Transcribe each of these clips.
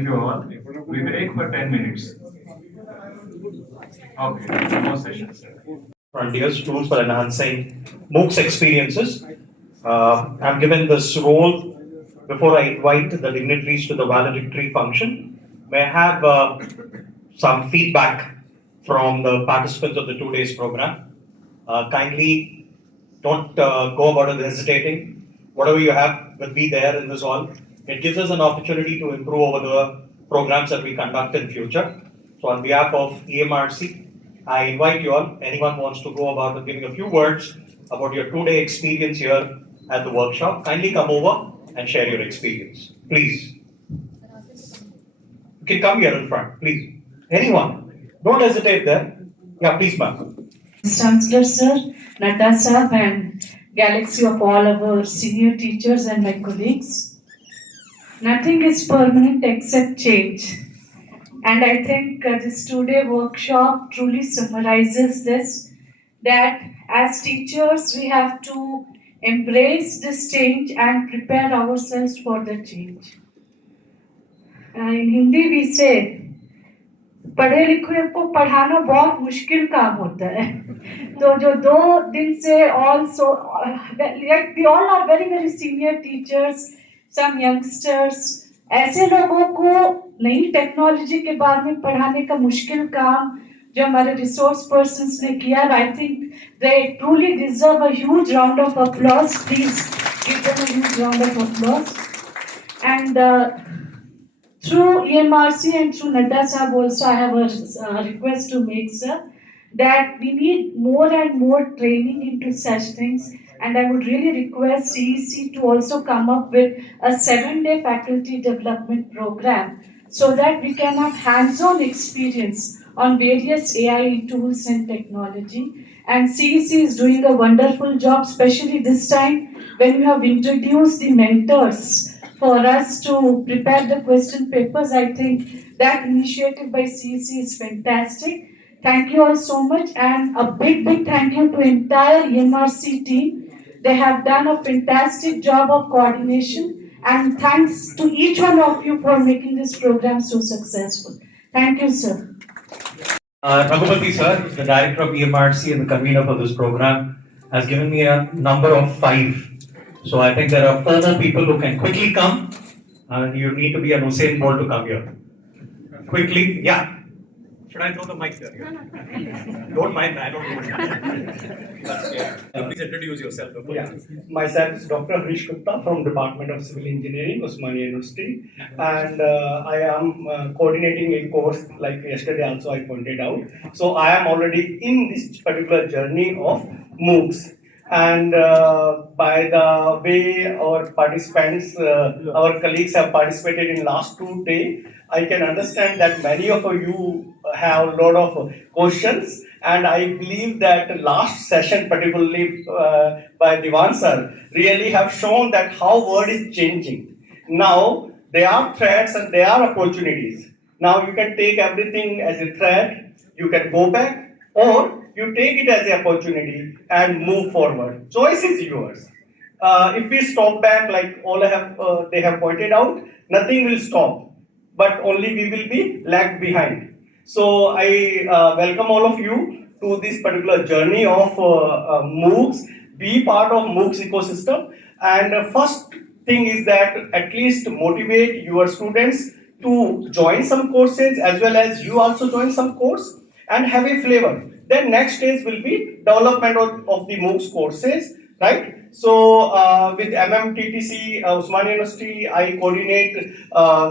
Thank you all. We break for 10 minutes. Okay, more sessions. Frontiers, tools for enhancing MOOCs experiences. I'm given this role before I invite the dignitaries to the valedictory function. May I have some feedback from the participants of the 2 days program? Kindly don't go about it hesitating. Whatever you have will be there in this hall. It gives us an opportunity to improve over the programs that we conduct in future. So on behalf of EMRC, I invite you all, anyone wants to go about giving a few words about your 2 day experience here at the workshop, kindly come over and share your experience. Please. You can come here in front, please. Anyone. Don't hesitate there. Yeah, please, ma'am. Chancellor Sir, Nata Sahab and galaxy of all our senior teachers and my colleagues. Nothing is permanent except change. And I think this 2 day workshop truly summarizes this, that as teachers we have to embrace this change and prepare ourselves for the change. In Hindi we say, पढ़े लिखे को पढ़ाना बहुत मुश्किल काम होता है तो जो 2 दिन से also like we all are very senior teachers, some youngsters, ऐसे लोगों को नई टेक्नोलॉजी के बारे में पढ़ाने का मुश्किल काम जो हमारे रिसोर्स पर्सन्स ने किया, I think they truly deserve a huge round of applause. Please give them a huge round of applause. And through EMRC and through Nadda Sahab also, I have a request to make, sir, that we need more and more training into such things. And I would really request CEC to also come up with a 7-day faculty development program so that we can have hands-on experience on various AI tools and technology. And CEC is doing a wonderful job, especially this time when we have introduced the mentors for us to prepare the question papers. I think that initiative by CEC is fantastic. Thank you all so much, and a big thank you to entire EMRC team. They have done a fantastic job of coordination, and thanks to each one of you for making this program so successful. Thank you, sir. Raghupati sir, the director of EMRC and the convener for this program, has given me a number of 5. So I think there are 4 more people who can quickly come. You need to be an Usain Bolt to come here. Quickly, yeah. Should I throw the mic there? Don't mind, I don't mind. Please introduce yourself. Yeah. Myself is Dr. Harish Gupta from Department of Civil Engineering, Osmania University, and I am coordinating a course like yesterday also I pointed out. So I am already in this particular journey of MOOCs. And by the way our participants, our colleagues have participated in last 2 days, I can understand that many of you have a lot of questions, and I believe that last session, particularly by Divan sir, really have shown that how world is changing. Now there are threats and there are opportunities. Now you can take everything as a threat, you can go back, or you take it as an opportunity and move forward. Choice is yours. If we stop back, like all they have pointed out, nothing will stop, but only we will be lagged behind. So I welcome all of you to this particular journey of MOOCs. Be part of MOOCs ecosystem. And first thing is that at least motivate your students to join some courses, as well as you also join some course and have a flavor. Then next stage will be development of the MOOCs courses, right? So with MMTTC, Osmania University, I coordinate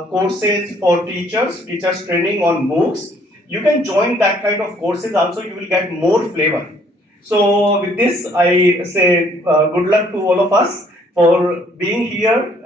courses for teachers training on MOOCs. You can join that kind of courses also, you will get more flavor. So with this, I say good luck to all of us for being here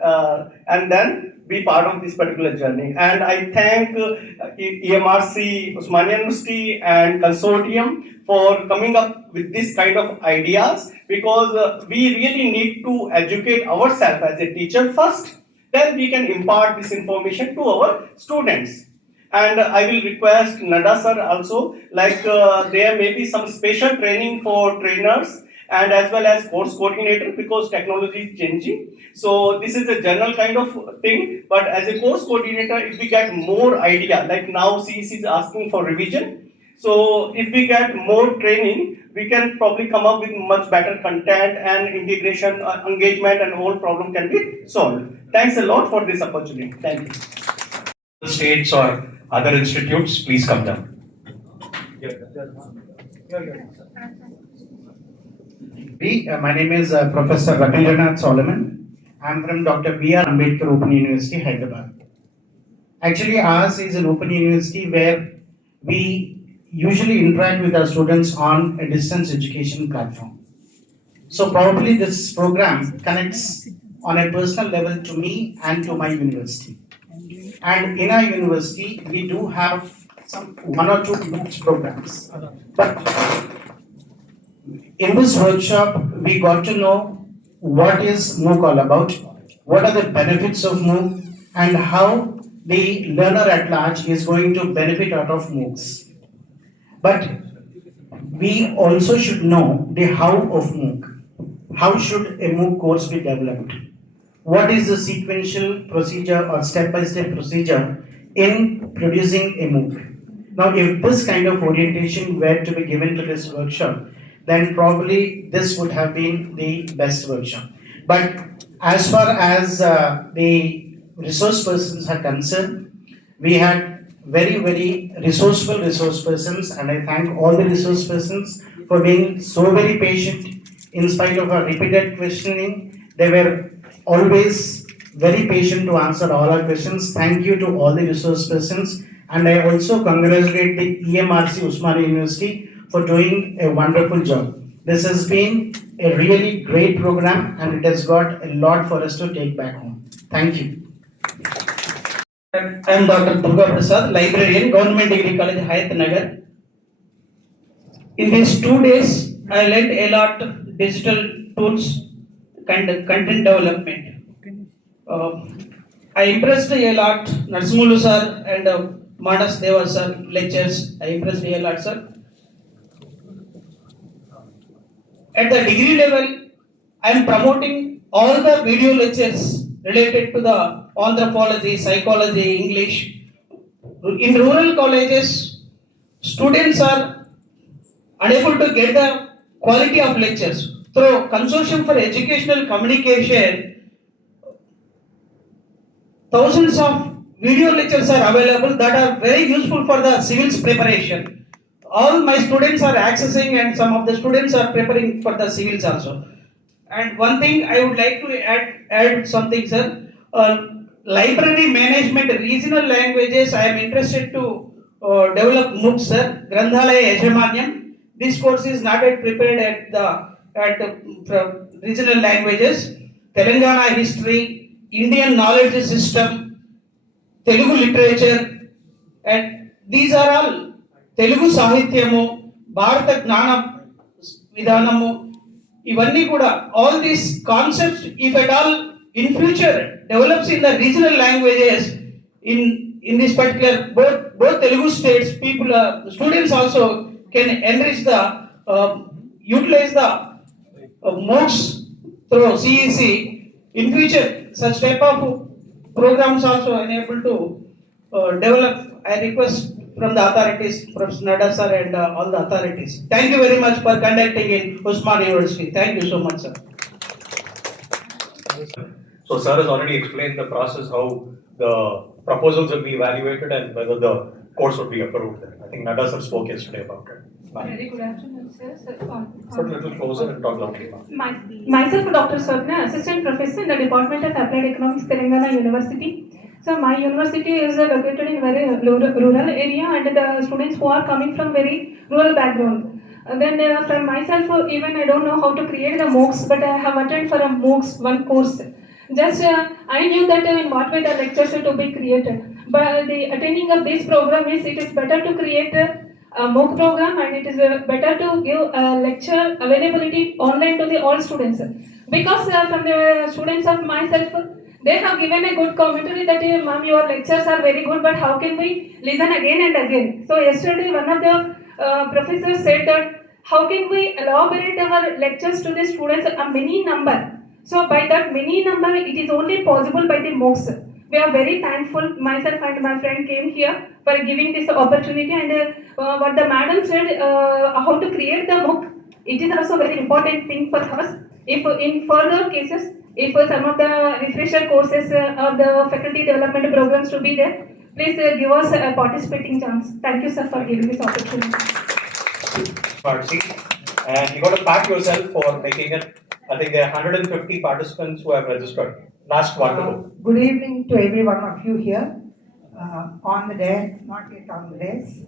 and then be part of this particular journey. And I thank EMRC, Osmania University and consortium for coming up with this kind of ideas, because we really need to educate ourselves as a teacher first, then we can impart this information to our students. And I will request Nada sir also, like there may be some special training for trainers and as well as course coordinator because technology is changing. So this is a general kind of thing, but as a course coordinator, if we get more idea, like now CEC is asking for revision. So if we get more training, we can probably come up with much better content and integration, engagement, and whole problem can be solved. Thanks a lot for this opportunity. Thank you. States or other institutes, please come down. My name is Professor Rabindranath Solomon. I am from Dr. B.R. Ambedkar Open University, Hyderabad. Actually, ours is an open university where we usually interact with our students on a distance education platform. So probably this program connects on a personal level to me and to my university. And in our university, we do have some one or two MOOCs programs. But in this workshop, we got to know what is MOOC all about, what are the benefits of MOOC, and how the learner at large is going to benefit out of MOOCs. But we also should know the how of MOOC. How should a MOOC course be developed? What is the sequential procedure or step-by-step procedure in producing a MOOC? Now, if this kind of orientation were to be given to this workshop, then probably this would have been the best workshop. But as far as the resource persons are concerned, we had very resourceful resource persons, and I thank all the resource persons for being so very patient in spite of our repeated questioning. They were always very patient to answer all our questions. Thank you to all the resource persons, and I also congratulate the EMRC Usmania University for doing a wonderful job. This has been a really great program and it has got a lot for us to take back home. Thank you. I am Dr. Durga Prasad, librarian, Government Degree College, Hayat Nagar. In these 2 days, I learned a lot digital tools and content development. I impressed a lot Narsimulu sir and Manas Deva sir lectures. I impressed a lot, sir. At the degree level, I am promoting all the video lectures related to the anthropology, psychology, English. In rural colleges, students are unable to get the quality of lectures. Through Consortium for Educational Communication, thousands of video lectures are available that are very useful for the civils preparation. All my students are accessing and some of the students are preparing for the civils also. And one thing I would like to add something, sir. Library management, regional languages, I am interested to develop MOOCs, sir. Granthalaya Yajamanyam. This course is not yet prepared at regional languages. Telangana history, Indian knowledge system, Telugu literature, and these are all Telugu Sahityamu, Bharata Gnana Vidhanamu, ఇవన్నీ కూడా all these concepts, if at all in future develops in the regional languages in this particular both Telugu states, people students also can enrich the utilize the MOOCs through CEC. In future, such type of programs also enable to develop. I request from the authorities, Professor Nada sir and all the authorities. Thank you very much for conducting in Usmania University. Thank you so much, sir. So sir has already explained the process, how the proposals will be evaluated and whether the course would be approved. I think Nada sir spoke yesterday about it. Very good afternoon, sir. Put a little closer and talk loudly. Myself, Dr. Swapna, Assistant Professor in the Department of Applied Economics, Telangana University. So my university is located in very rural area, and the students who are coming from very rural background. Then from myself, even I don't know how to create the MOOCs, but I have attended for a MOOCs one course. Just I knew that in what way the lectures are to be created. But the attending of this program is, it is better to create a MOOC program, and it is better to give lecture availability online to the all students. Because from the students of myself, they have given a good commentary that ma'am, your lectures are very good, but how can we listen again and again? So yesterday one of the professors said that how can we elaborate our lectures to the students a mini number? So by that mini number, it is only possible by the MOOCs. We are very thankful. Myself and my friend came here for giving this opportunity, and what the madam said, how to create the MOOC. It is also very important thing for us. If in further cases, if some of the refresher courses or the faculty development programs to be there, please give us a participating chance. Thank you, sir, for giving this opportunity. Marcy, and you got to pat yourself for making it. I think there are 150 participants who have registered. Last one to go. Good evening to every one of you here on the desk, not yet on the desk.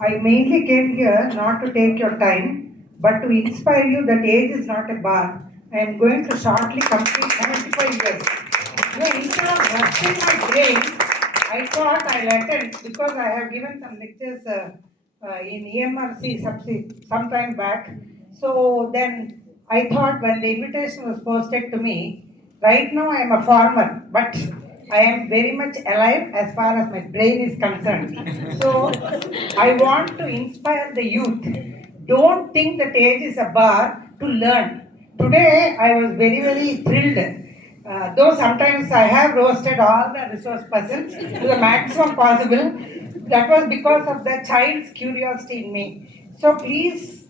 I mainly came here not to take your time, but to inspire you that age is not a bar. I am going to shortly complete 75 years. Instead of rusting my brain, I thought I'll attend because I have given some lectures in EMRC some time back. So then I thought when the invitation was posted to me, right now I am a farmer, but I am very much alive as far as my brain is concerned. So I want to inspire the youth. Don't think that age is a bar to learn. Today I was very, very thrilled. Though sometimes I have roasted all the resource persons to the maximum possible, that was because of the child's curiosity in me. So please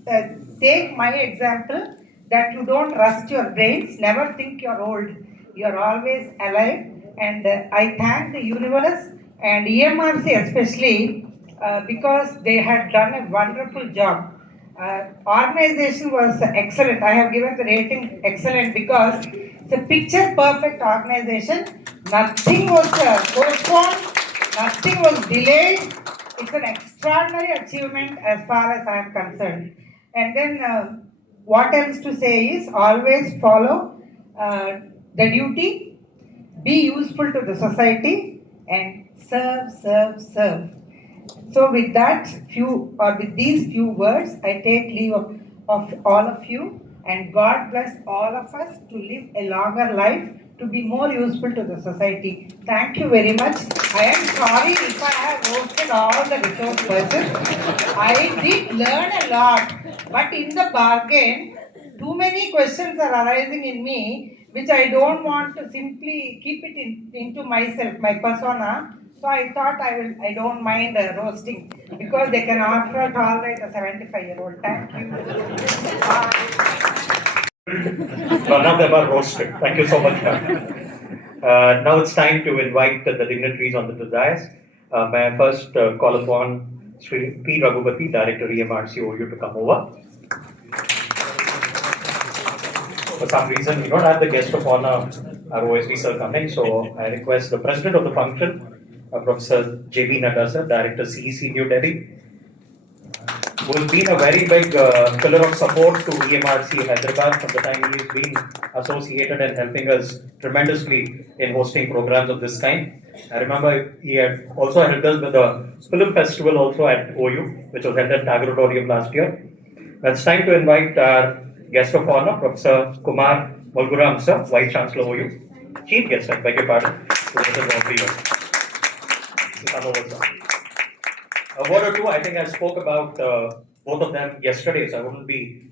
take my example that you don't rust your brains, never think you're old, you're always alive. And I thank the universe and EMRC especially because they had done a wonderful job. Organization was excellent. I have given the rating excellent because it's a picture perfect organization. Nothing was postponed, nothing was delayed. It's an extraordinary achievement as far as I am concerned. And then what else to say is always follow the duty, be useful to the society, and serve, serve, serve. So with with these few words, I take leave of all of you, and God bless all of us to live a longer life, to be more useful to the society. Thank you very much. I am sorry if I have roasted all the resource persons. I did learn a lot, but in the bargain, too many questions are arising in me, which I don't want to simply keep it into myself, my persona. So I thought I don't mind roasting because they can after all tolerate a 75-year-old. Thank you. None of them are roasted. Thank you so much, ma'am. Now it's time to invite the dignitaries on the dais. May I first call upon Sri P. Raghupati, Director EMRC OU, to come over. For some reason, we don't have the guest of honor, our OSD sir, coming, so I request the president of the function, Professor J.B. Nadda sir, Director CEC New Delhi, who has been a very big pillar of support to EMRC Hyderabad from the time he has been associated and helping us tremendously in hosting programs of this kind. I remember he had also helped us with the film festival also at OU, which was held at Tagore Auditorium last year. It's time to invite our guest of honor, Professor Kumar Mulguram sir, Vice Chancellor OU. Chief guest, I beg your pardon. A word or two, I think I spoke about both of them yesterday, so I wouldn't be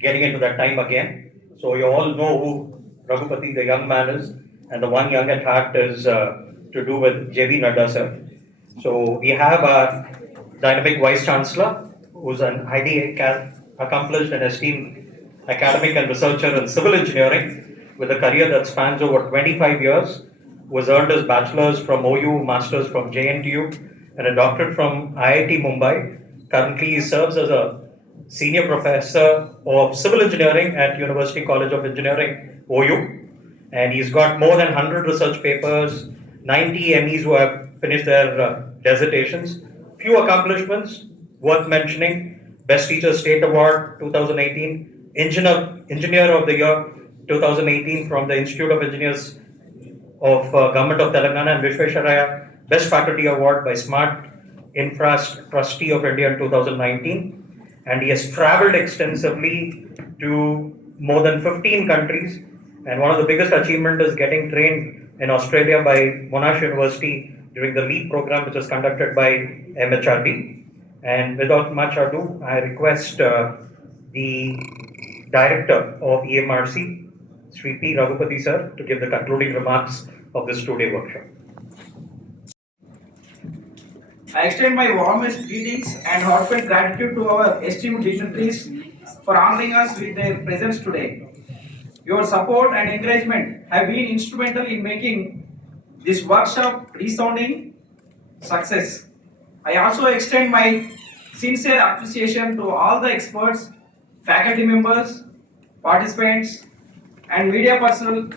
getting into that time again. So you all know who Raghupati, the young man, is, and the one young at heart is to do with J.B. Nadda sir. So we have our dynamic Vice Chancellor, who's an highly accomplished and esteemed academic and researcher in civil engineering with a career that spans over 25 years, who has earned his bachelor's from OU, master's from JNTU, and a doctorate from IIT Mumbai. Currently, he serves as a senior professor of civil engineering at University College of Engineering, OU. And he's got more than 100 research papers, 90 MEs who have finished their dissertations. Few accomplishments worth mentioning: Best Teacher State Award 2018, Engineer of the Year 2018 from the Institute of Engineers of Government of Telangana and Vishwesvaraya Best Faculty Award by Smart Infra Trustee of India in 2019. And he has traveled extensively to more than 15 countries. And one of the biggest achievements is getting trained in Australia by Monash University during the LEAP program, which was conducted by MHRD. And without much ado, I request the Director of EMRC, Sri P. Raghupati sir, to give the concluding remarks of this two-day workshop. I extend my warmest greetings and heartfelt gratitude to our esteemed dignitaries for honoring us with their presence today. Your support and encouragement have been instrumental in making this workshop resounding success. I also extend my sincere appreciation to all the experts, faculty members, participants, and media personnel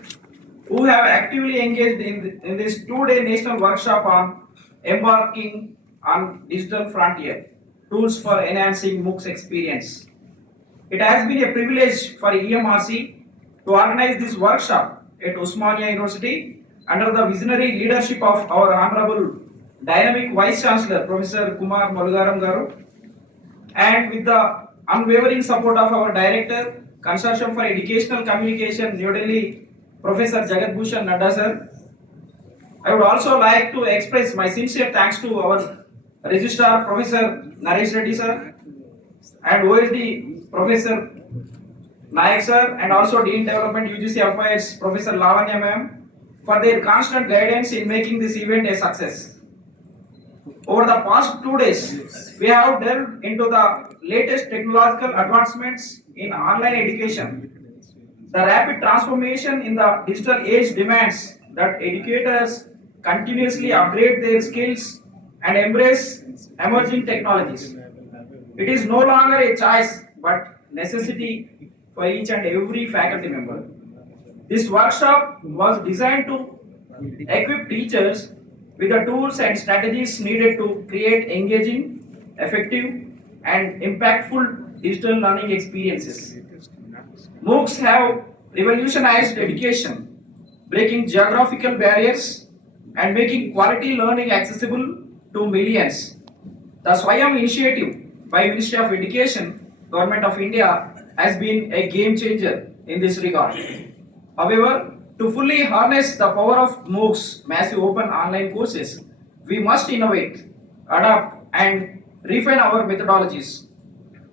who have actively engaged in this two-day national workshop on embarking on digital frontier, tools for enhancing MOOCs experience. It has been a privilege for EMRC to organize this workshop at Osmania University under the visionary leadership of our Honorable Dynamic Vice Chancellor Professor Kumar Malugaram Garu, and with the unwavering support of our Director, Consortium for Educational Communication, New Delhi, Professor Jagat Bhushan Nadda sir. I would also like to express my sincere thanks to our Registrar Professor Naresh Reddy sir and OSD Professor Nayak sir, and also Dean Development UGC Affairs Professor Lavanya ma'am for their constant guidance in making this event a success. Over the past 2 days, we have delved into the latest technological advancements in online education. The rapid transformation in the digital age demands that educators continuously upgrade their skills and embrace emerging technologies. It is no longer a choice but necessity for each and every faculty member. This workshop was designed to equip teachers with the tools and strategies needed to create engaging, effective, and impactful digital learning experiences. MOOCs have revolutionized education, breaking geographical barriers and making quality learning accessible to millions. The Swayam initiative by Ministry of Education, Government of India, has been a game changer in this regard. However, to fully harness the power of MOOCs, massive open online courses, we must innovate, adapt, and refine our methodologies.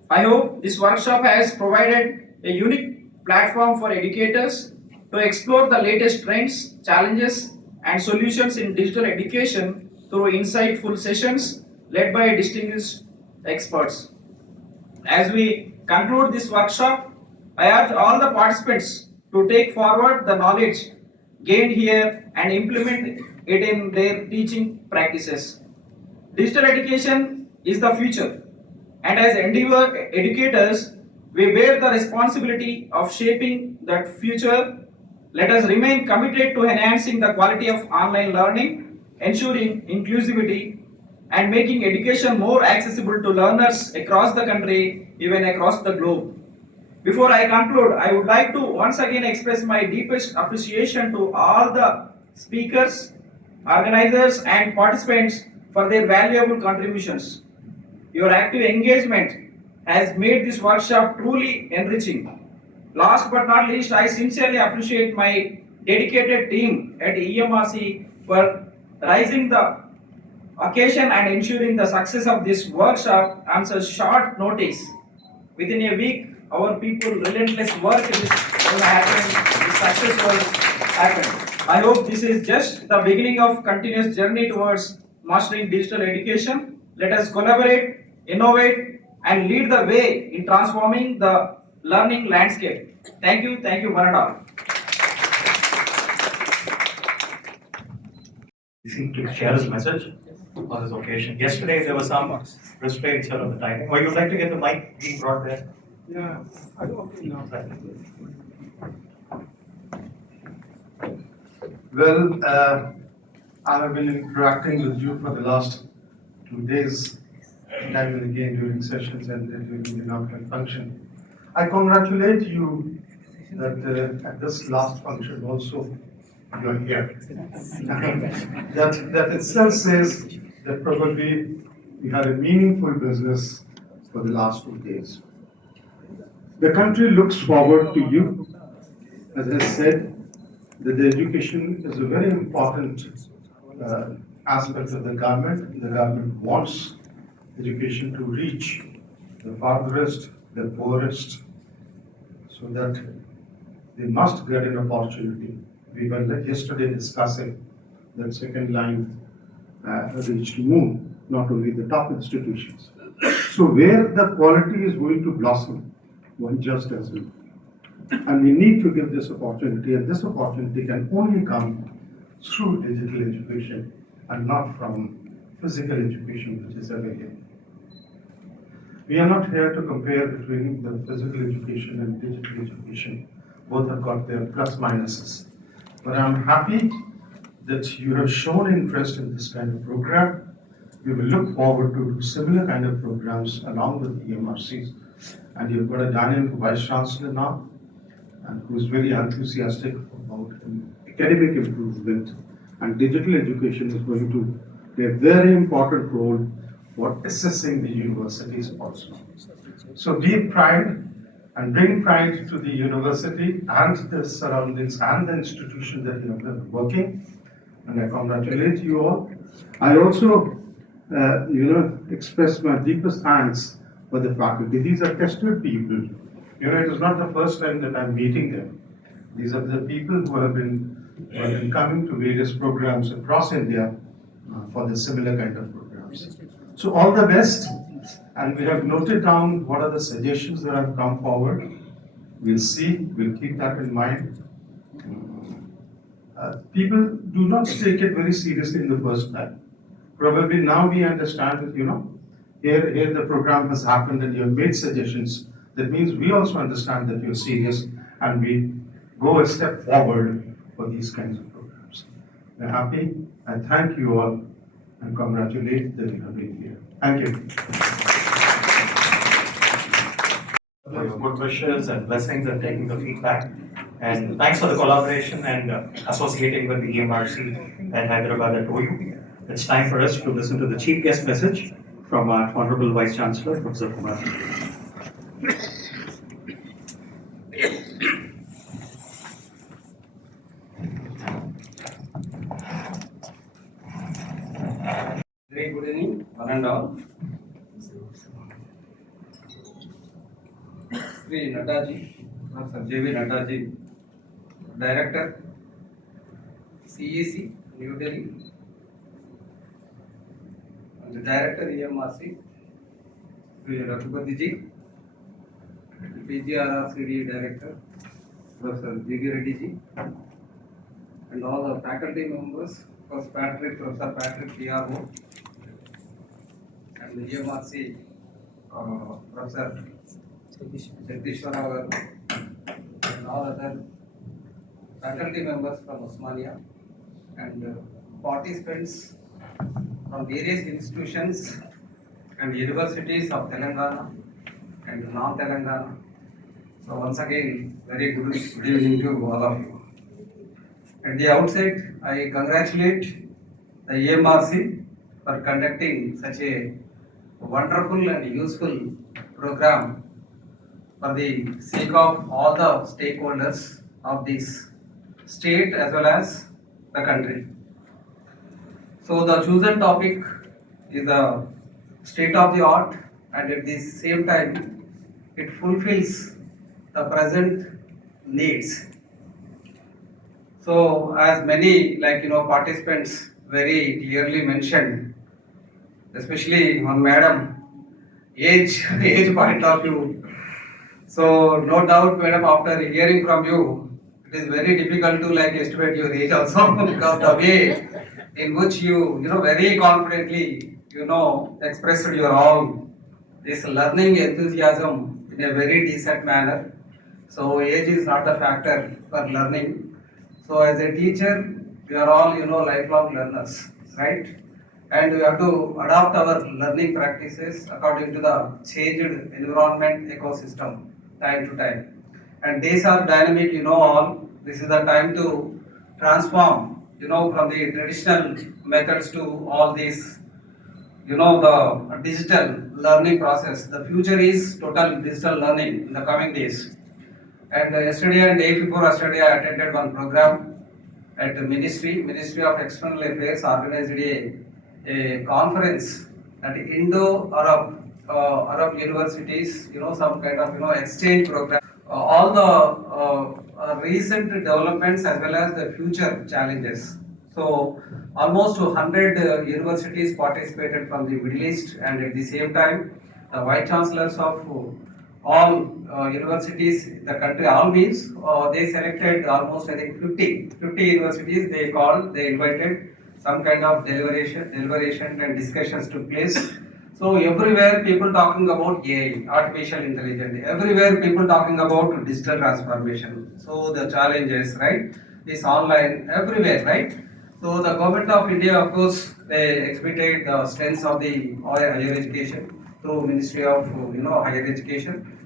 I hope this workshop has provided a unique platform for educators to explore the latest trends, challenges, and solutions in digital education through insightful sessions led by distinguished experts. As we conclude this workshop, I urge all the participants to take forward the knowledge gained here and implement it in their teaching practices. Digital education is the future, and as endeavor educators, we bear the responsibility of shaping that future. Let us remain committed to enhancing the quality of online learning, ensuring inclusivity, and making education more accessible to learners across the country, even across the globe. Before I conclude, I would like to once again express my deepest appreciation to all the speakers, organizers, and participants for their valuable contributions. Your active engagement has made this workshop truly enriching. Last but not least, I sincerely appreciate my dedicated team at EMRC for rising the occasion and ensuring the success of this workshop on such short notice. Within a week, our people relentless work will happen, the success will happen. I hope this is just the beginning of continuous journey towards mastering digital education. Let us collaborate, innovate, and lead the way in transforming the learning landscape. Thank you, one and all. Please share his message on this occasion. Yesterday there was some restraints on the timing. Or you'd like to get the mic being brought there? Yeah, I don't know. Well, I have been interacting with you for the last 2 days, time and again during sessions and during the inaugural function. I congratulate you that at this last function also you are here. that itself says that probably we had a meaningful business for the last 2 days. The country looks forward to you. As I said, that the education is a very important aspect of the government. The government wants education to reach the farthest, the poorest, so that they must get an opportunity. We were yesterday discussing that second line reached moon, not only the top institutions. So where the quality is going to blossom, one just as well. And we need to give this opportunity, and this opportunity can only come through digital education and not from physical education, which is available. We are not here to compare between the physical education and digital education. Both have got their plus minuses. But I'm happy that you have shown interest in this kind of program. We will look forward to do similar kind of programs along with the EMRCs. And you've got a dynamic Vice Chancellor now, and who is very enthusiastic about academic improvement. And digital education is going to play a very important role for assessing the universities also. So be pride and bring pride to the university and the surroundings and the institution that you are working. And I congratulate you all. I also, express my deepest thanks for the faculty. These are tested people. It is not the first time that I'm meeting them. These are the people who have been coming to various programs across India for the similar kind of programs. So all the best, and we have noted down what are the suggestions that have come forward. We'll see, we'll keep that in mind. People do not take it very seriously in the first time. Probably now we understand that, here the program has happened and you have made suggestions. That means we also understand that you're serious and we go a step forward for these kinds of programs. We're happy. I thank you all and congratulate that you have been here. Thank you. For your good wishes and blessings and taking the feedback. And thanks for the collaboration and associating with the EMRC and Hyderabad at OU. It's time for us to listen to the chief guest message from our Honorable Vice Chancellor, Professor Kumar. Very good evening, one and all. Sri Nadaji, Professor J.V. Nadaji, Director, CEC, New Delhi, and the Director, EMRC, Sri Raghupati Ji, PGRR CDE Director, Professor G.V. Reddy Ji, and all the faculty members, Professor Patrick PRO, and the EMRC, Professor Jagdishwara, and all other faculty members from Osmania, and participants from various institutions and universities of Telangana and non-Telangana. So once again, very good evening to all of you. At the outset, I congratulate the EMRC for conducting such a wonderful and useful program for the sake of all the stakeholders of this state as well as the country. So the chosen topic is the state of the art, and at the same time it fulfills the present needs. So as many participants very clearly mentioned, especially on madam, age point of view. So no doubt madam, after hearing from you, it is very difficult to estimate your age also because the way in which you very confidently expressed your all this learning enthusiasm in a very decent manner. So age is not a factor for learning. So as a teacher, we are all lifelong learners, right? And we have to adopt our learning practices according to the changed environment ecosystem time to time. And these are dynamic, all. This is the time to transform, from the traditional methods to all these, the digital learning process. The future is total digital learning in the coming days. And yesterday and day before yesterday, I attended one program at the Ministry of External Affairs organized a conference that Indo-Arab Arab universities, some kind of exchange program. All the recent developments as well as the future challenges. So almost 100 universities participated from the Middle East, and at the same time, the vice chancellors of all universities in the country, all means they selected almost I think 50 universities they invited, some kind of deliberation and discussions took place. So everywhere people talking about AI, artificial intelligence, everywhere people talking about digital transformation. So the challenges, right? This online, everywhere, right? So the government of India, of course, they exhibited the strengths of the higher education through Ministry of Higher Education.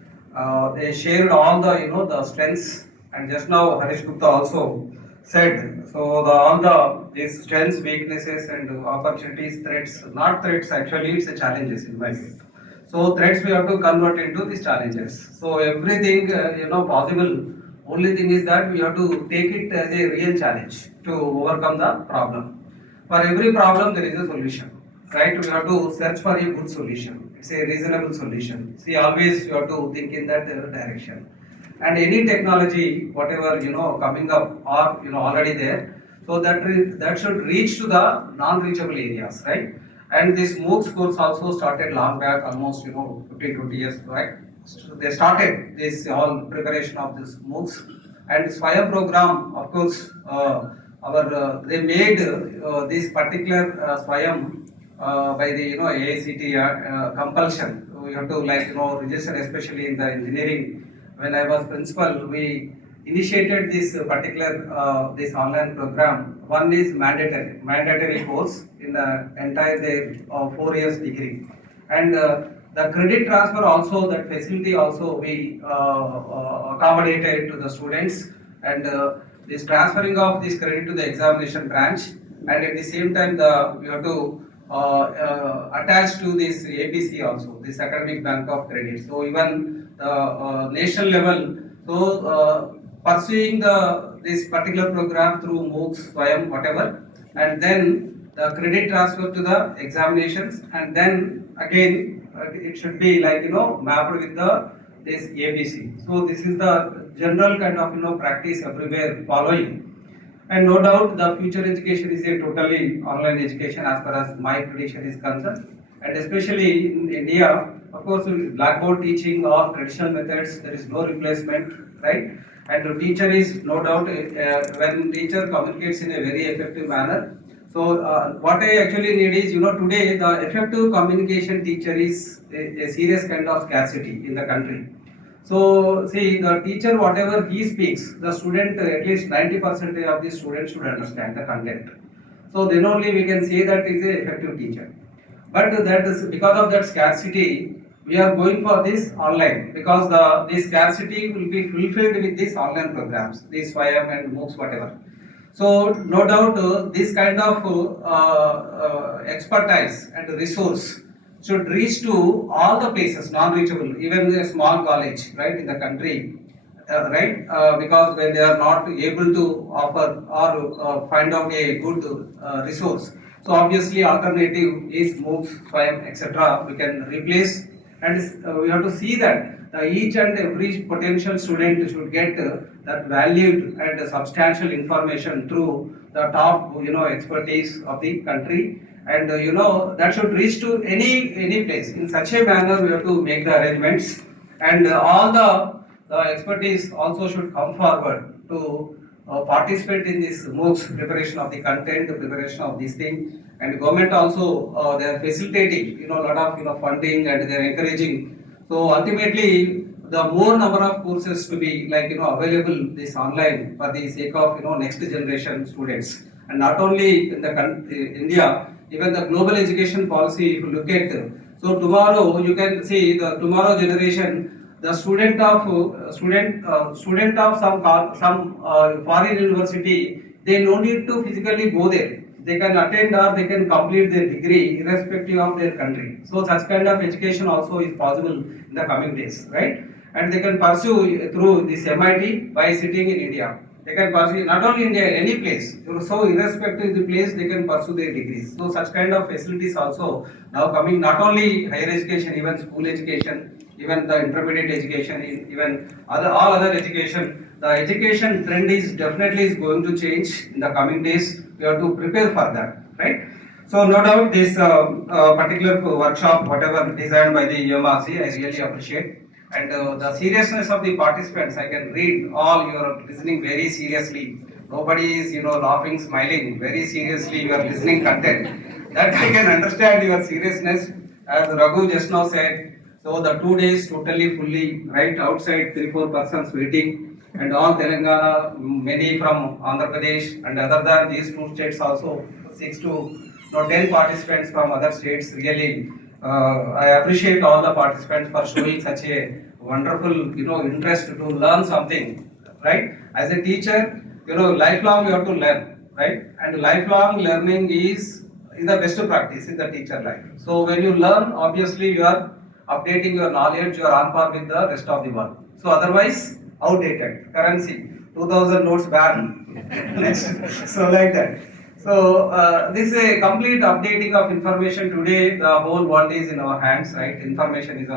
They shared all the the strengths, and just now Harish Gupta also said, so all the these strengths, weaknesses, and opportunities, threats, not threats actually, it's a challenges in my view. So threats we have to convert into these challenges. So everything possible. Only thing is that we have to take it as a real challenge to overcome the problem. For every problem there is a solution, right? We have to search for a good solution. It's a reasonable solution. See, always you have to think in that direction. And any technology, whatever coming up or already there, so that should reach to the non-reachable areas, right? And this MOOCs course also started long back, almost 15-20 years back. So they started this all preparation of this MOOCs, and SWAYAM program, of course, they made this particular SWAYAM by the AICT compulsion. So you have to register, especially in the engineering. When I was principal, we initiated this particular this online program. One is mandatory course in the entire their 4 years degree, and the credit transfer also, that facility also we accommodated to the students, and this transferring of this credit to the examination branch, and at the same time we have to attach to this ABC also, this academic bank of credit. So even the national level, so pursuing this particular program through MOOCs, SWAYAM, whatever, and then the credit transfer to the examinations, and then again it should be mapped with this ABC. So this is the general kind of practice everywhere following. And no doubt the future education is a totally online education as far as my prediction is concerned. And especially in India, of course, blackboard teaching or traditional methods, there is no replacement, right? And the teacher is no doubt, when teacher communicates in a very effective manner. So what I actually need is, today the effective communication teacher is a serious kind of scarcity in the country. So see, the teacher, whatever he speaks, the student, at least 90% of the students should understand the content. So then only we can say that is an effective teacher. But that is because of that scarcity, we are going for this online, because this scarcity will be fulfilled with these online programs, these SWAYAM and MOOCs, whatever. So no doubt this kind of expertise and resource should reach to all the places, non-reachable, even a small college, right, in the country, right? Because when they are not able to offer or find out a good resource, so obviously alternative is MOOCs, SWAYAM, etc. We can replace, and we have to see that each and every potential student should get that valued and substantial information through the top expertise of the country, and that should reach to any place. In such a manner we have to make the arrangements, and all the expertise also should come forward to participate in this MOOCs, preparation of the content, preparation of these things, and government also they are facilitating a lot of funding, and they are encouraging. So ultimately, the more number of courses to be available this online for the sake of next generation students, and not only in the country, India, even the global education policy. If you look at, so tomorrow you can see the tomorrow generation, the student of some foreign university, they no need to physically go there. They can attend or they can complete their degree irrespective of their country. So such kind of education also is possible in the coming days, right? And they can pursue through this MIT by sitting in India. They can pursue not only in any place, so irrespective of the place, they can pursue their degrees. So such kind of facilities also now coming, not only higher education, even school education, even the intermediate education, even all other education. The education trend is definitely is going to change in the coming days. We have to prepare for that, right? So no doubt this particular workshop, whatever designed by the UMRC, I really appreciate. And the seriousness of the participants, I can read all you are listening very seriously. Nobody is, laughing, smiling. Very seriously, you are listening content. That I can understand your seriousness. As Raghu just now said, so the 2 days totally fully, right outside, 3-4 persons waiting, and all Telangana, many from Andhra Pradesh, and other than these 2 states also, 6 to 10 participants from other states. Really, I appreciate all the participants for showing such a wonderful, interest to learn something, right? As a teacher, lifelong you have to learn, right? And lifelong learning is the best practice in the teacher life. So when you learn, obviously you are updating your knowledge, you are on par with the rest of the world. So otherwise, outdated currency, 2000 notes banned. Next, so like that. So this is a complete updating of information today. The whole world is in our hands, right? Information is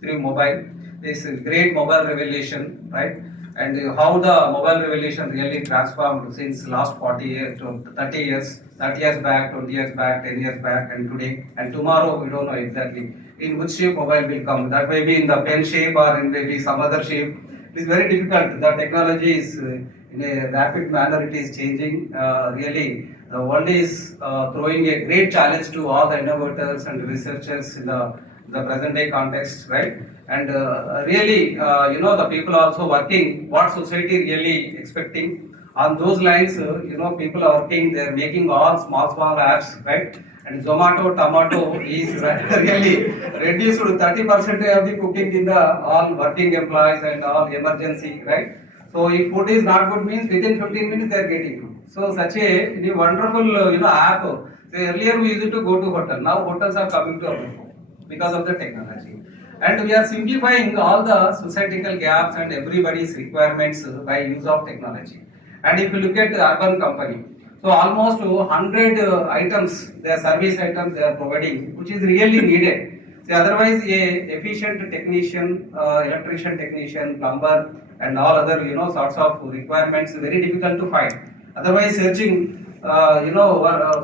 through mobile. This is great mobile revelation, right? And how the mobile revelation really transformed since last 40 years to 30 years, 30 years back, 20 years back, 10 years back, and today. And tomorrow, we don't know exactly in which shape mobile will come. That may be in the pen shape or in maybe some other shape. It is very difficult. The technology is in a rapid manner. It is changing. Really, the world is throwing a great challenge to all the innovators and researchers in the present day context, right? And really, the people are also working what society really expecting. On those lines, people are working. They are making all small apps, right? And Zomato, Tomato is really reduced to 30% of the cooking in the all working employees and all emergency, right? So if food is not good, means within 15 minutes they are getting food. So such a wonderful app. So earlier we used to go to hotel. Now hotels are coming to our home because of the technology. And we are simplifying all the societal gaps and everybody's requirements by use of technology. And if you look at the urban company, so almost 100 items, their service items they are providing, which is really needed. So otherwise, a efficient technician, electrician technician, plumber, and all other sorts of requirements very difficult to find. Otherwise, searching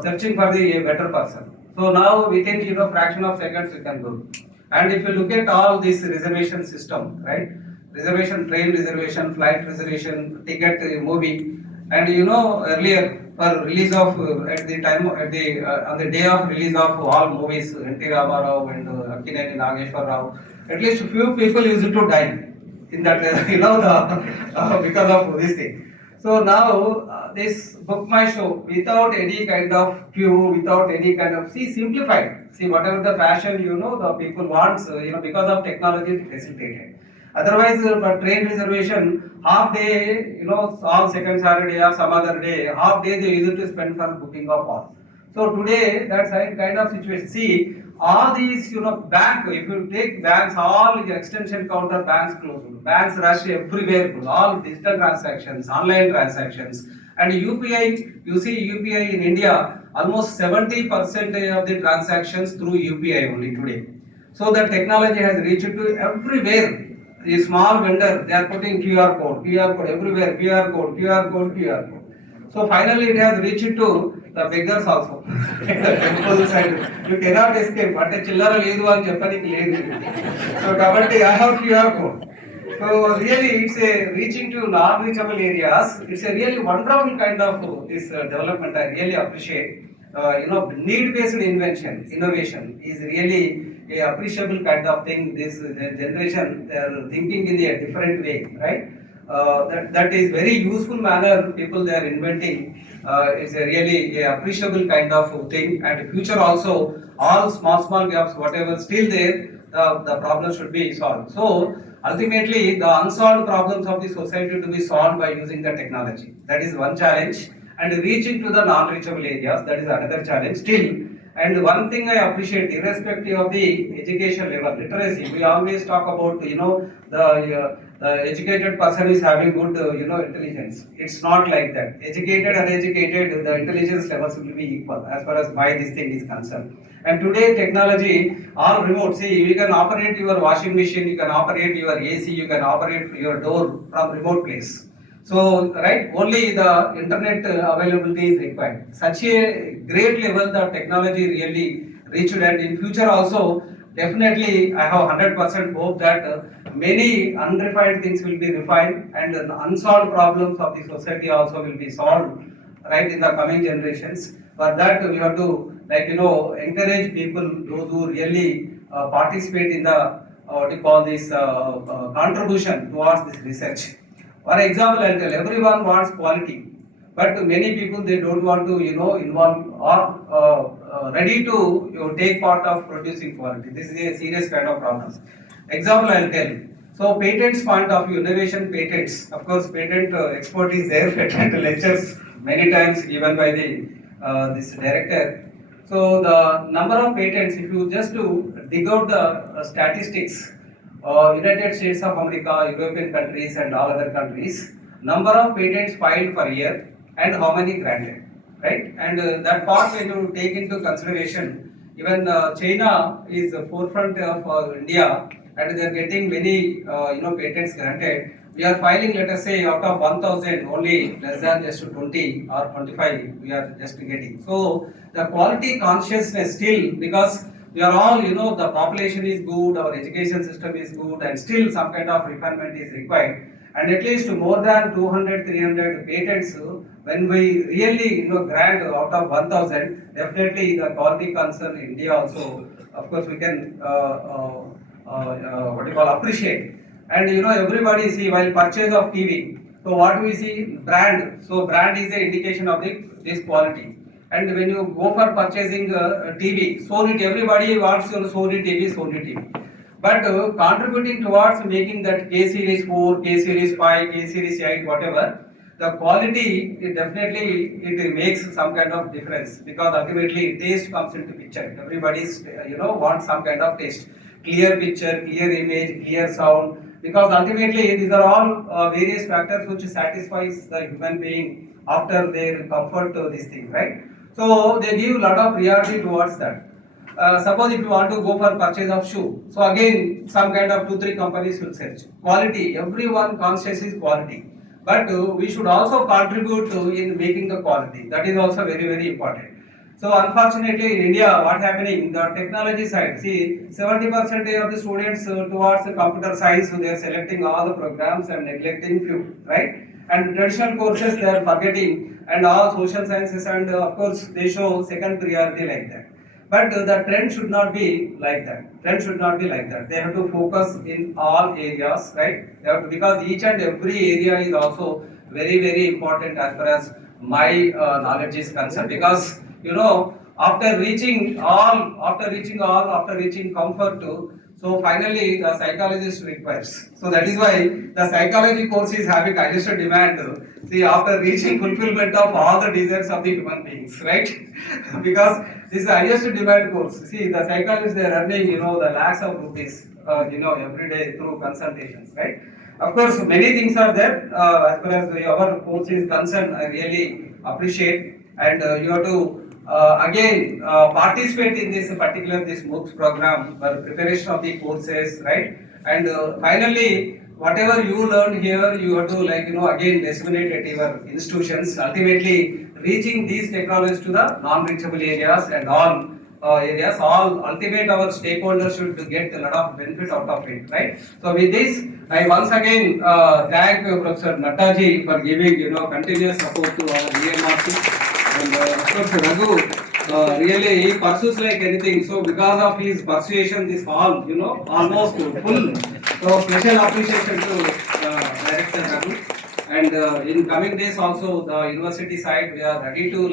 searching for the better person. So now within fraction of seconds you can go. And if you look at all this reservation system, right? Reservation, train reservation, flight reservation, ticket, movie, and earlier for release of at the time at the on the day of release of all movies, N.T. Ramarao and Akkineni Nageshwar Rao, at least few people used to die in that because of this thing. So now this book my show without any kind of queue, without any kind of simplified. See whatever the fashion the people wants because of technology it facilitated. Otherwise, for train reservation, half day, all second Saturday or some other day, half day they used to spend for booking of all. So today, that's a kind of situation. See, all these, bank, if you take banks, all the extension counter banks closed. Banks rush everywhere, all digital transactions, online transactions. And UPI, you see UPI in India, almost 70% of the transactions through UPI only today. So the technology has reached to everywhere. The small vendor, they are putting QR code everywhere, QR code. So finally it has reached to the beggars also. Temple side. You cannot escape. But a chillera ledu and Japanese ledu. So I have QR code. So really it's a reaching to non-reachable areas. It's a really wonderful kind of this development. I really appreciate. Need-based innovation is really a appreciable kind of thing. This generation, they are thinking in a different way, right? That is very useful manner people they are inventing. It's a really a appreciable kind of thing. And future also, all small gaps, whatever still there, the problem should be solved. So ultimately, the unsolved problems of the society to be solved by using the technology. That is one challenge. And reaching to the non-reachable areas, that is another challenge still. And one thing I appreciate, irrespective of the education level, literacy, we always talk about the the educated person is having good, intelligence. It's not like that. Educated, uneducated, the intelligence levels will be equal as far as why this thing is concerned. And today technology, all remote. See, you can operate your washing machine, you can operate your AC, you can operate your door from remote place. So, right, only the internet availability is required. Such a great level the technology really reached, and in future also, definitely I have 100% hope that many unrefined things will be refined and unsolved problems of the society also will be solved, right, in the coming generations. For that, we have to, encourage people, those who really participate in the, what you call this, contribution towards this research. For example, I'll tell everyone wants quality, but many people they don't want to involve or ready to take part of producing quality. This is a serious kind of problem. Example I'll tell. So patents point of view, innovation patents. Of course, patent expert is there. Patent lectures many times given by the this director. So the number of patents, if you just to dig out the statistics. United States of America, European countries and all other countries, number of patents filed per year and how many granted, right? And that part when you take into consideration, even China is the forefront of India and they are getting many patents granted. We are filing, let us say, out of 1,000, only less than just 20 or 25 we are just getting. So the quality consciousness still, because we are all, the population is good, our education system is good, and still some kind of refinement is required. And at least more than 200, 300 patents, when we really, grant out of 1,000, definitely the quality concern in India also, of course, we can, appreciate. And everybody see while purchase of TV. So what we see, brand. So brand is the indication of this quality. And when you go for purchasing TV, Sony, everybody wants Sony TV. But contributing towards making that K series 4, K series 5, K series 8, whatever, the quality it makes some kind of difference, because ultimately taste comes into picture. Everybody's wants some kind of taste, clear picture, clear image, clear sound, because ultimately these are all various factors which satisfies the human being after their comfort to this thing, right? So they give a lot of priority towards that. Suppose if you want to go for purchase of shoe, so again some kind of 2-3 companies will search quality. Everyone conscious is quality, but we should also contribute to in making the quality. That is also very, very important. So unfortunately in India, what happening, the technology side, see 70% of the students towards the computer science, so they are selecting all the programs and neglecting few, right? And traditional courses they are forgetting, and all social sciences, and of course they show second priority like that. But the trend should not be like that. Trend should not be like that. They have to focus in all areas, right? They have to, because each and every area is also very, very important as far as my knowledge is concerned. Because after reaching comfort to, so finally the psychologist requires. So that is why the psychology course is having highest demand. See, after reaching fulfillment of all the desires of the human beings, right? Because this is the highest demand course. See, the psychologists they are earning, the lakhs of rupees, every day through consultations, right? Of course, many things are there. As far as our course is concerned, I really appreciate, and you have to again participate in this MOOCs program for preparation of the courses, right? And finally, whatever you learn here, you have to again disseminate at your institutions. Ultimately, reaching these technologies to the non-reachable areas and all areas. All ultimate our stakeholders should get a lot of benefit out of it, right? So with this, I once again thank Professor Nattaji for giving continuous support to our EMRC. And of course, Raghu, really he pursues like anything. So because of his persuasion, this hall, almost full. So special appreciation to Director Raghu. And in coming days also, the university side, we are ready to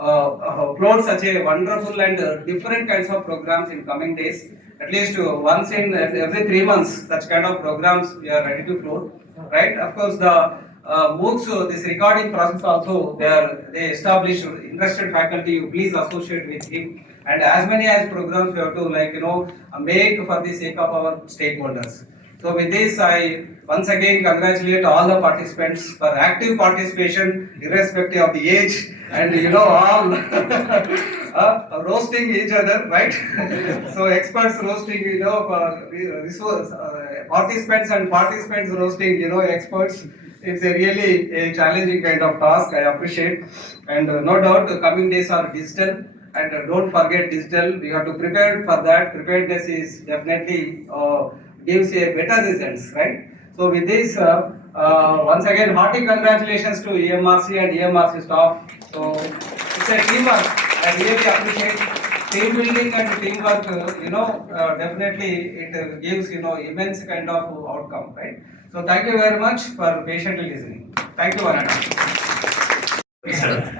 upload such a wonderful and different kinds of programs in coming days. At least once in every 3 months, such kind of programs we are ready to float, right? Of course, the MOOCs, this recording process also, they established interested faculty, you please associate with him, and as many as programs we have to make for the sake of our stakeholders. So So with this, I once again congratulate all the participants for active participation, irrespective of the age, and all roasting each other, right? So experts roasting, for resource, participants and participants roasting, experts. It's a really a challenging kind of task. I appreciate, and no doubt the coming days are digital. And don't forget digital. We have to prepare for that. Preparedness is definitely gives a better results, right? So with this, once again, hearty congratulations to EMRC and EMRC staff. So it's a teamwork. I really appreciate team building and teamwork. Definitely it gives immense kind of outcome, right? So thank you very much for patiently listening. Thank you, Ananda.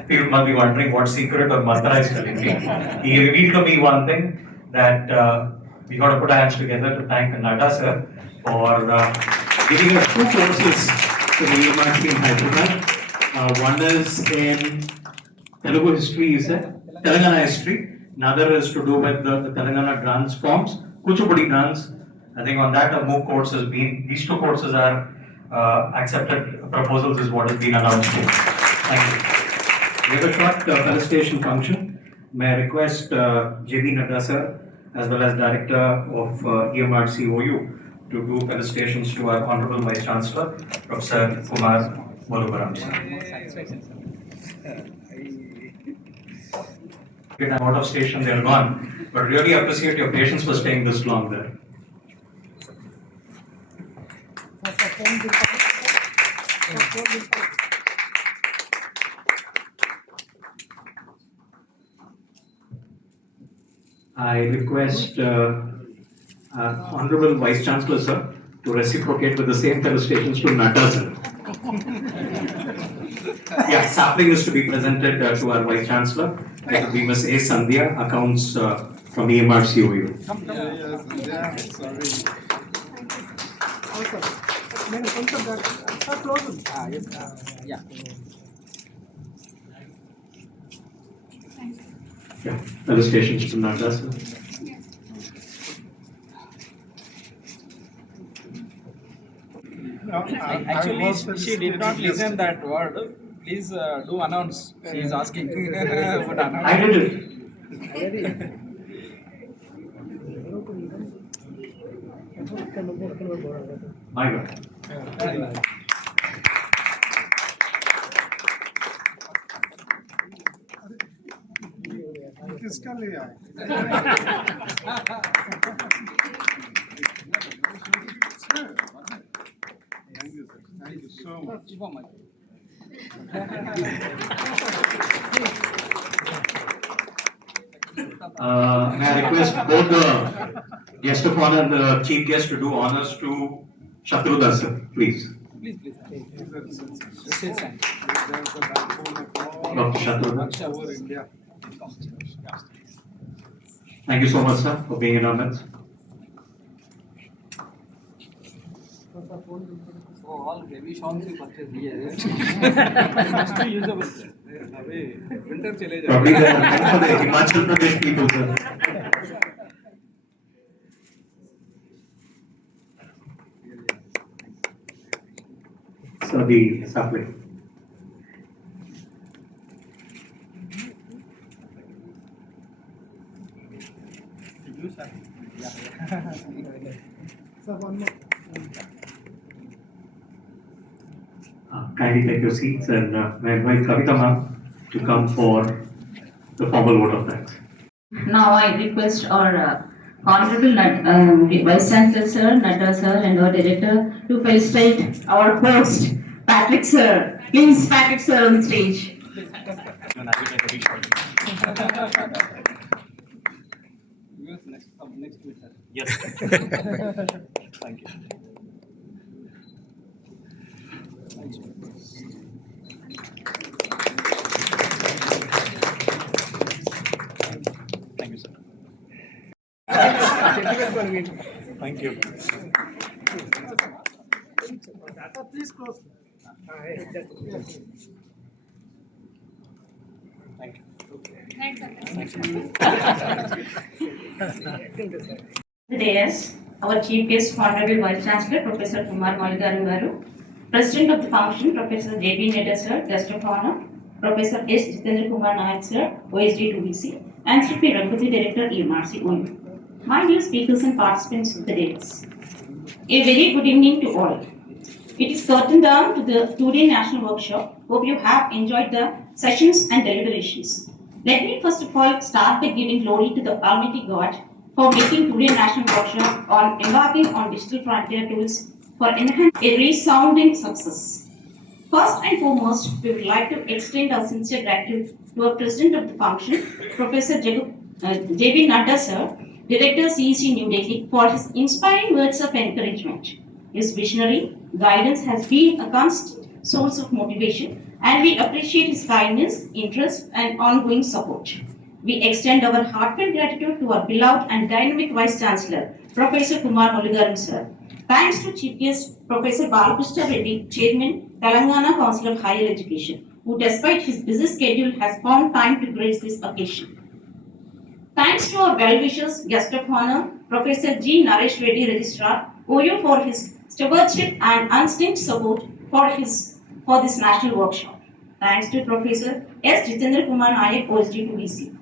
People must be wondering what secret or mantra is telling me. He revealed to me one thing that we got to put our hands together to thank Nada sir for giving us 2 courses to the MOOCs in Hyderabad. One is in Telugu history, you said, Telangana history. Another is to do with the Telangana dance forms, Kuchipudi dance. I think on that a MOOC course has been, these 2 courses are accepted proposals is what has been announced here. Thank you. We have a short felicitation function. May I request J.B. Nadda sir, as well as Director of EMRC OU, to do felicitations to our Honorable Vice Chancellor, Professor Kumar Molubaram. I'm out of station, they are gone, but really appreciate your patience for staying this long there. I request Honorable Vice Chancellor sir to reciprocate with the same felicitations to Nadda sir. Yeah, sapling is to be presented to our Vice Chancellor. It will be Ms. A. Sandhya, accounts from EMRC OU. Yeah, felicitations to Nadda sir. Actually, she did not listen that word. Please do announce. She is asking. I did it. My God. किसका ले आए? Thank you, sir. Thank you so much. May I request both the guest of honor and the chief guest to do honors to Shatrudha sir, please. Dr. Shatrudha. Thank you so much, sir, for being in our midst. So all heavy songs you purchase here. Must be usable. Winter chale jayega. Probably they are meant for the Himachal Pradesh people, sir. So the sapling. Kindly take your seats and may I invite Kavita ma'am to come for the formal vote of thanks. Now I request our Honorable Vice Chancellor Sir, Nadda Sir and our Director to felicitate our host, Patrick Sir. Please, Patrick Sir on stage. Next week, sir. Yes. Thank you. Thank you, sir. Thank you. Please close. Thank you. Yes. our Chief Guest, Honorable Vice Chancellor, Professor Kumar Maligaram Garu, President of the function, Professor J.B. Neda Sir, Guest of Honor, Professor S. Jitendra Kumar Nayak Sir, OSD 2BC, and Sri P. Raghupathi, Director, EMRC, OU. My dear speakers and participants of the days, a very good evening to all. It is curtain down to the two-day national workshop. Hope you have enjoyed the sessions and deliberations. Let me first of all start by giving glory to the Almighty God for making today national workshop on embarking on digital frontier tools for enhancing a resounding success. First and foremost, we would like to extend our sincere gratitude to our President of the function, Professor J.B. Nadda Sir, Director CEC New Delhi, for his inspiring words of encouragement. His visionary guidance has been a constant source of motivation, and we appreciate his kindness, interest, and ongoing support. We extend our heartfelt gratitude to our beloved and dynamic Vice Chancellor, Professor Kumar Maligaram Sir. Thanks to Chief Guest Professor Balakrishna Reddy, Chairman, Telangana Council of Higher Education, who despite his busy schedule has found time to grace this occasion. Thanks to our well-wishers, Guest of Honor, Professor G. Naresh Reddy, Registrar, OU, for his stewardship and unstinted support for this national workshop. Thanks to Professor S. Jitendra Kumar Nayak, OSD 2BC.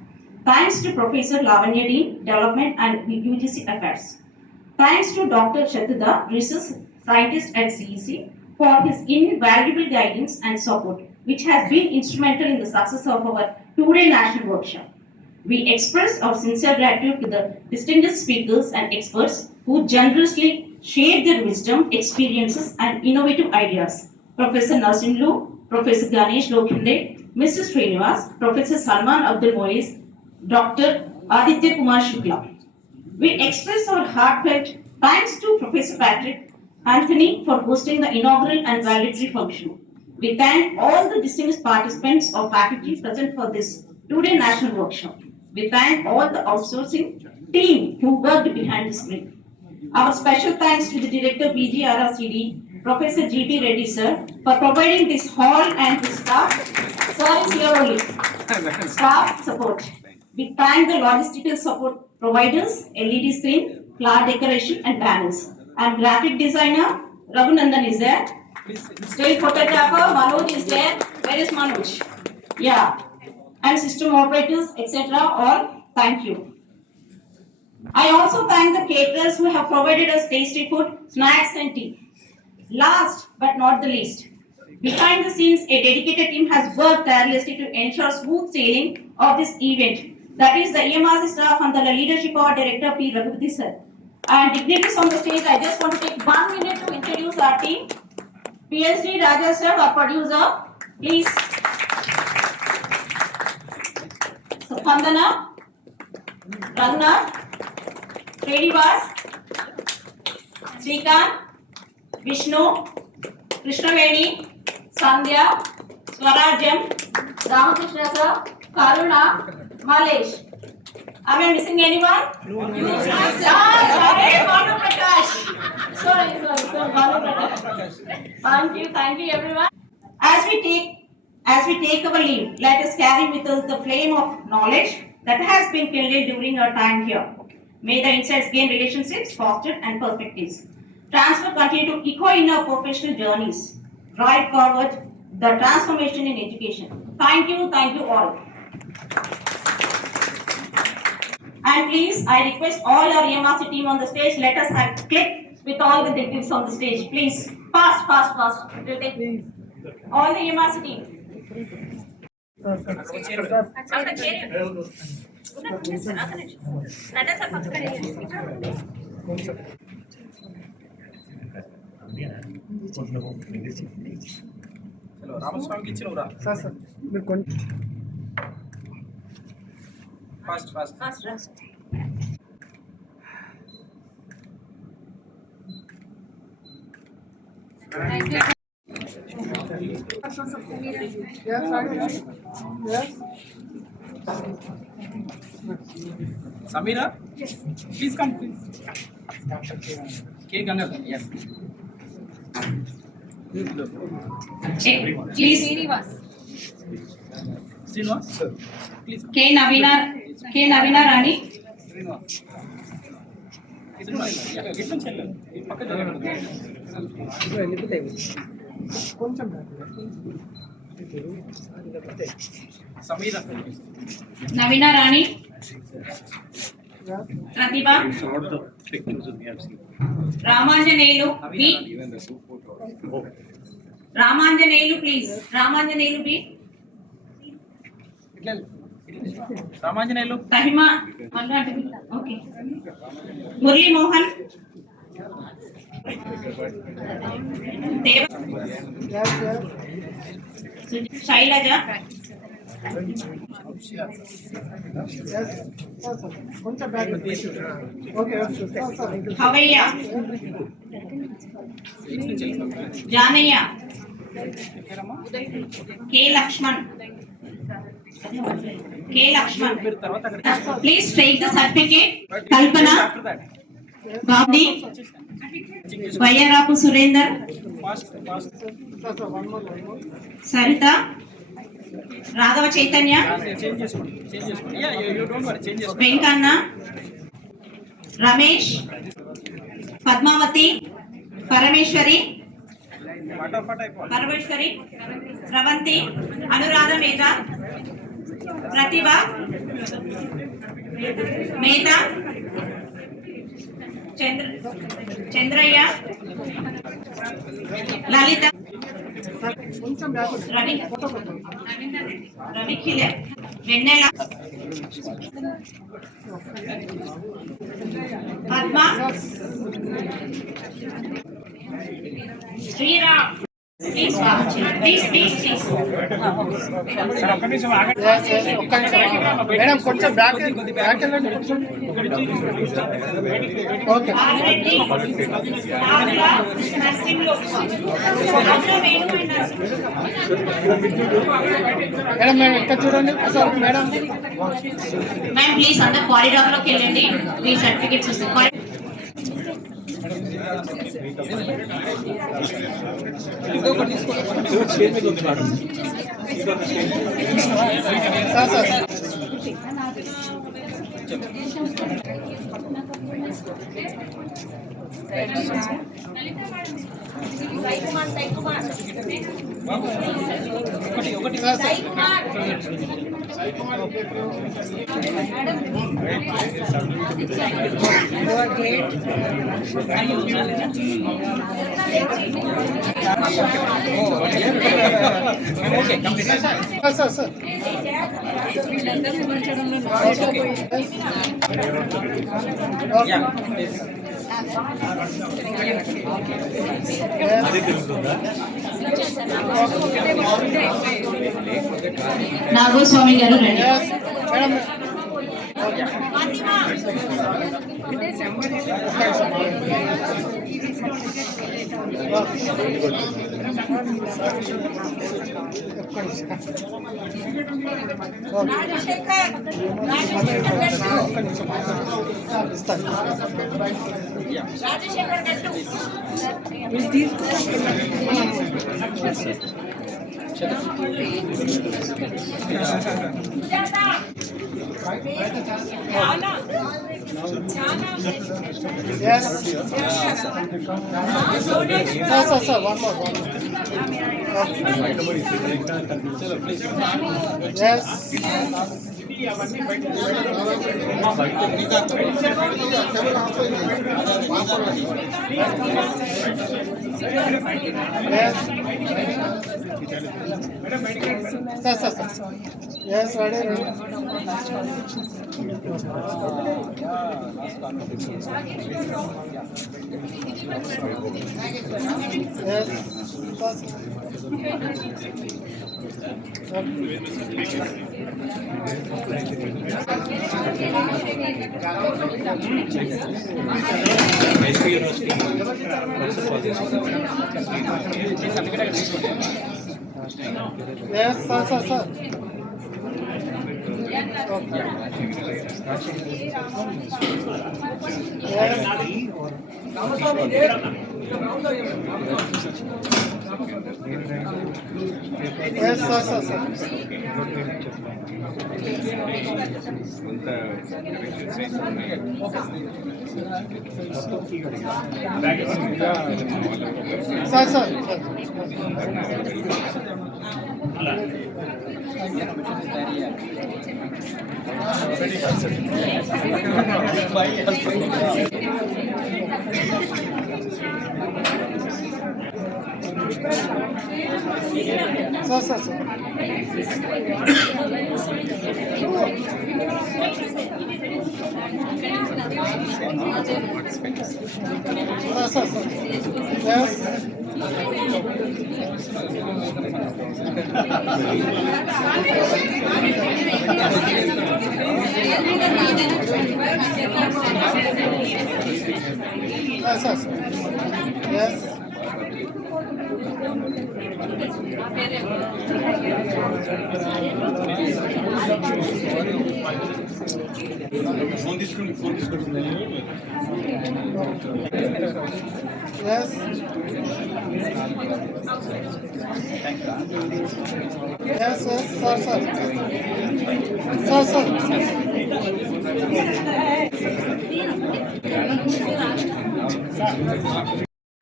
Thanks to Professor Lavanya Dean, Development and UGC Affairs. Thanks to Dr. Shatuda, Research Scientist at CEC, for his invaluable guidance and support, which has been instrumental in the success of our two-day national workshop. We express our sincere gratitude to the distinguished speakers and experts who generously shared their wisdom, experiences, and innovative ideas. Professor Narsimlu, Professor Ganesh Lokhinde, Mr. Srinivas, Professor Salman Abdul Moiz, Dr. Aditya Kumar Shukla. We express our heartfelt thanks to Professor Patrick Anthony for hosting the inaugural and valedictory function. We thank all the distinguished participants or faculty present for this two-day national workshop. We thank all the outsourcing team who worked behind the screen. Our special thanks to the Director PGRRCD, Professor G.B. Reddy Sir, for providing this hall and his staff. Sir is here only. Staff support. We thank the logistical support providers, LED screen, flower decoration and banners. And graphic designer, Raghunandan is there. Still photographer, Manoj is there. Where is Manoj? Yeah. And system operators, etc. all, thank you. I also thank the caterers who have provided us tasty food, snacks and tea. Last but not the least, behind the scenes, a dedicated team has worked tirelessly to ensure smooth sailing of this event. That is the EMRC staff under the leadership of our Director P. Raghupathi Sir. And dignitaries on the stage, I just want to take 1 minute to introduce our team. PhD Raja Sir, our producer, please. Vandana, Raghunath, Srinivas, Srikant, Vishnu, Krishnaveni, Sandhya, Swarajam, Ramakrishna Sir, Karuna, Malesh. Am I missing anyone? No. Banu Prakash. Sorry, Banu Prakash. Thank you everyone. As we take our leave, let us carry with us the flame of knowledge that has been kindled during our time here. May the insights gain relationships, fostered and perspectives. Transfer continue to echo in our professional journeys. Drive forward the transformation in education. Thank you all. And please, I request all our EMRC team on the stage, let us have click with all the dignitaries on the stage. Please, fast. Please. All the EMRC team. Fast. Thank you. Samira? Yes. Please come, please. K. Gangadhar, yes. Please. Srinivas, sir. Please come. K. Navina Rani. Navina Rani, Pratibha, Ramanjanelu, B. Ramanjanelu, please. Ramanjanelu, B. Tahima, okay. Murli Mohan, Deva, Shailaja, Havaya, Janaya, K. Lakshman. K. Lakshman. Please take the certificate. Kalpana, Bhavni, Vayarapu Surender, Sarita, Radhava Chaitanya, Venkanna, Ramesh, Padmavati, Parameshwari, Ravanti, Anuradha Mehta, Pratibha, Mehta, Chandraya, Lalita, Ravi Khile, Vennela, Padma, Sriram. Please, please. Madam కొంచెం back వెళ్ళండి కొంచెం okay madam madam ఇక్కడ చూడండి sir madam ma'am please అందరు corridor లోకి వెళ్ళండి మీ certificates వస్తాయి sir నాగోస్వామి గారు రండి. Sir, one more. Yes. Yes. Sir. Yes, ready. Yes. Yes, sir. Yes. Yes, sir.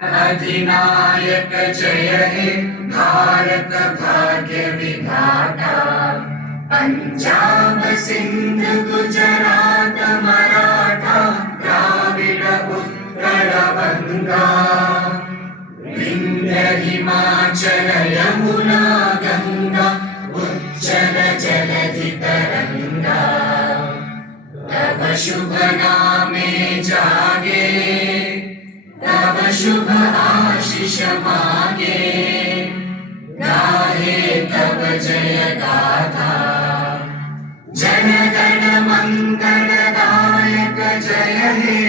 अधिनायक जय हे भारत भाग्य विधाता पंजाब सिंध गुजरात मराठा द्राविड उत्कल बंगा विंध्य हिमाचल यमुना गंगा उच्चल जलधि तरंगा तव शुभ नामे जागे तव शुभ आशीष मागे गाहे तव जय गाथा जन गण मंगलदायक जय हे